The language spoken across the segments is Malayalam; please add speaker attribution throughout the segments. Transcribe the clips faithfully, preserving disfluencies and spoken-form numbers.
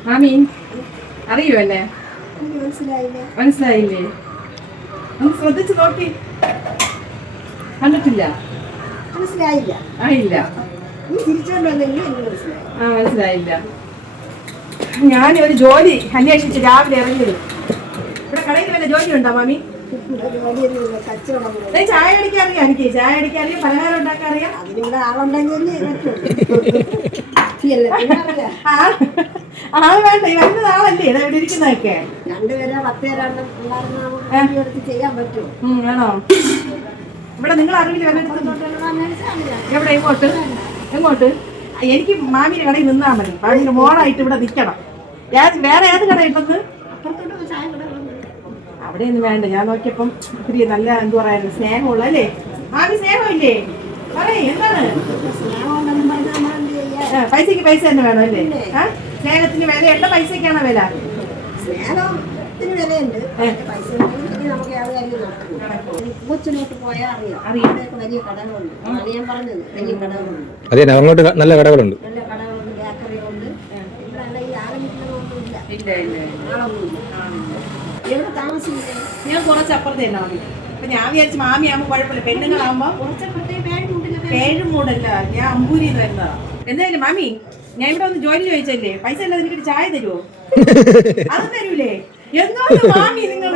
Speaker 1: മാമി അറിയോ എന്നെ? മനസ്സിലായില്ലേ? ഒന്ന് ശ്രദ്ധിച്ചു നോക്കി. കണ്ടിട്ടില്ല?
Speaker 2: മനസ്സിലായില്ല.
Speaker 1: ആയില്ല. ആ മനസ്സിലായില്ല. ഞാൻ ഒരു ജോലി അന്വേഷിച്ച് രാവിലെ ഇറങ്ങിയത്. ഇവിടെ കടയിൽ വല്ല ജോലി ഉണ്ടോ മാമി? ചായ അടിക്കാൻ അറിയാം. എനിക്ക് ചായ അടിക്കാൻ അറിയാം, പലഹാരം ഉണ്ടാക്കാൻ അറിയാം. ആള് വേണ്ട, ഈ വരുന്ന ആളല്ലേ ഇവിടെ ഇരിക്കുന്നതൊക്കെ.
Speaker 2: രണ്ടുപേരെ പത്തേരാണ്ട് ചെയ്യാൻ പറ്റുമോ?
Speaker 1: ആണോ? ഇവിടെ നിങ്ങൾ അറിവില്ല എവിടെ? എങ്ങോട്ട് എങ്ങോട്ട്? എനിക്ക് മാമിയുടെ കടയിൽ നിന്നാ മതി. മാമിയുടെ മോളായിട്ട് ഇവിടെ നിൽക്കണം. വേറെ ഏത് കട ഉണ്ടെന്ന്? അവിടെ ഒന്നും വേണ്ട. ഞാൻ നോക്കിയപ്പം ഇത്തിരി നല്ല എന്ത് പറയാ സ്നേഹമുള്ള അല്ലേ മാമി? സ്നേഹമില്ലേ? പറയേ എന്താണ്? പൈസക്ക് പൈസ തന്നെ വേണം അല്ലേ? ആ സ്നേഹത്തിന് വിലയുണ്ട്, പൈസക്കാണോ വില?
Speaker 2: സ്നേഹത്തിന് വിലയുണ്ട്.
Speaker 3: അതെ, അങ്ങോട്ട് നല്ല കടകളുണ്ട്.
Speaker 1: ഞാൻ കുറച്ചപ്പുറത്ത് തന്നെ മാമി. അപ്പൊ ഞാൻ വിചാരിച്ചു മാമിയാകുമ്പോ കുഴപ്പമില്ല, പെണ്ണുങ്ങളാകുമ്പോ പേഴുമൂടല്ല. ഞാൻ അമ്പൂരിന്ന് വരുന്നതാ. എന്തായാലും മാമി, ഞാൻ ഇവിടെ ഒന്ന് ജോലി ചോദിച്ചല്ലേ, പൈസ അല്ലാതെ എനിക്കൊരു ചായ തരുമോ? അത് തരൂലേ? എന്താണ് മാമി നിങ്ങൾ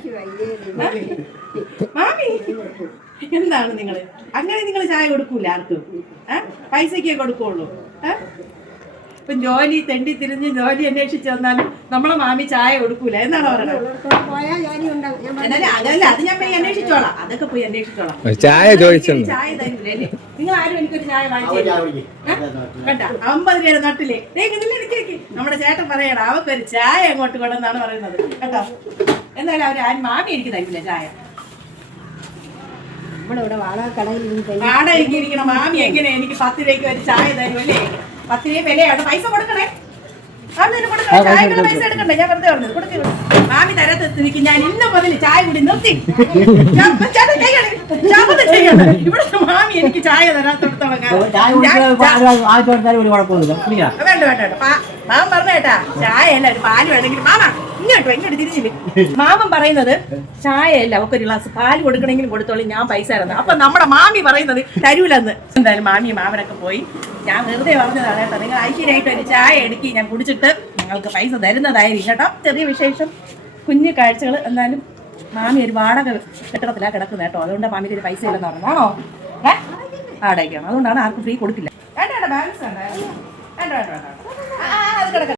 Speaker 1: മാമി എന്താണ് നിങ്ങള് അങ്ങനെ? നിങ്ങൾ ചായ കൊടുക്കൂല ആർക്കും? ഏഹ് പൈസക്കേ കൊടുക്കുള്ളൂ. ഏഹ് ഇപ്പം ജോലി തെണ്ടി തിരിഞ്ഞ് ജോലി അന്വേഷിച്ച് വന്നാലും നമ്മളെ മാമി ചായ കൊടുക്കൂല എന്നാണ് പറയുന്നത്. അതല്ല, അത് ഞാൻ പോയി അന്വേഷിച്ചോളാം. അതൊക്കെ പോയി അന്വേഷിച്ചോളാം.
Speaker 3: ചായ ചോദിച്ചു
Speaker 1: ചായ തരൂലേ അല്ലേ? നിങ്ങൾ ആരും എനിക്കൊരു ചായ വാങ്ങിച്ചു കേട്ടാ? അമ്പത് രൂപയുടെ നട്ടില്ലേ എനിക്ക് നമ്മുടെ ചേട്ടൻ പറയണം അവർക്കൊരു ചായ അങ്ങോട്ട് കൊണ്ടെന്നാണ് പറയുന്നത് കേട്ടോ. എന്നാലും അവർ ആരും മാമി എനിക്ക് തരില്ല ചായ.
Speaker 2: നമ്മളിവിടെ വാടകക്കടയിൽ
Speaker 1: വാടകയ്ക്ക് ഇരിക്കണം മാമി എങ്ങനെ എനിക്ക് പത്ത് രൂപയ്ക്ക് ഒരു ചായ തരും അല്ലേ? പത്ത് രൂപ വിലയാണ്. പൈസ കൊടുക്കണേ. ചായക്കുള്ള പൈസ എടുക്കണ്ടേ? ഞാൻ വെറുതെ പറഞ്ഞത് കൊടുത്തു. മാമി തരത്ത് സ്ഥിതിക്ക് ഞാൻ ഇന്ന് മുതൽ ചായ കൂടി നിർത്തി. ഇവിടെ മാമി എനിക്ക് ചായ തരാത്തോടത്തോളം വേണ്ട വേണ്ട വേണ്ട. മാമൻ പറഞ്ഞേട്ടാ ചായ അല്ല ഒരു പാല് വേണമെങ്കിൽ മാമ ഇങ്ങോട്ടോ ഇങ്ങോട്ട് തിരിച്ചില്ലേ. മാമൻ പറയുന്നത് ചായയല്ല അവക്കൊരു ഗ്ലാസ് പാല് കൊടുക്കണമെങ്കിലും കൊടുത്തോളി, ഞാൻ പൈസ തരുന്നത്. അപ്പൊ നമ്മുടെ മാമി പറയുന്നത് തരൂലെന്ന്. എന്തായാലും മാമി മാമനൊക്കെ പോയി. ഞാൻ വെറുതെ പറഞ്ഞതാണ് കേട്ടോ. നിങ്ങൾ ഐശ്വര്യമായിട്ട് ഒരു ചായ എടുക്കി ഞാൻ കുടിച്ചിട്ട് നിങ്ങൾക്ക് പൈസ തരുന്നതായിരിക്കും കേട്ടോ. ചെറിയ വിശേഷം, കുഞ്ഞു കാഴ്ചകൾ. എന്നാലും മാമി ഒരു വാടക കെട്ടിടത്തിലാണ് കിടക്കുന്നത് കേട്ടോ. അതുകൊണ്ട് മാമിക്ക് ഒരു പൈസ ഇല്ലെന്ന് പറഞ്ഞാണോ? ഏഹ് വാടകയ്ക്കാണ്. അതുകൊണ്ടാണ് ആർക്കും ഫ്രീ കൊടുക്കില്ല. വേണ്ട വേണ്ട ബാലൻസ് വേണ്ട വേണ്ട വേണ്ട വേണ്ട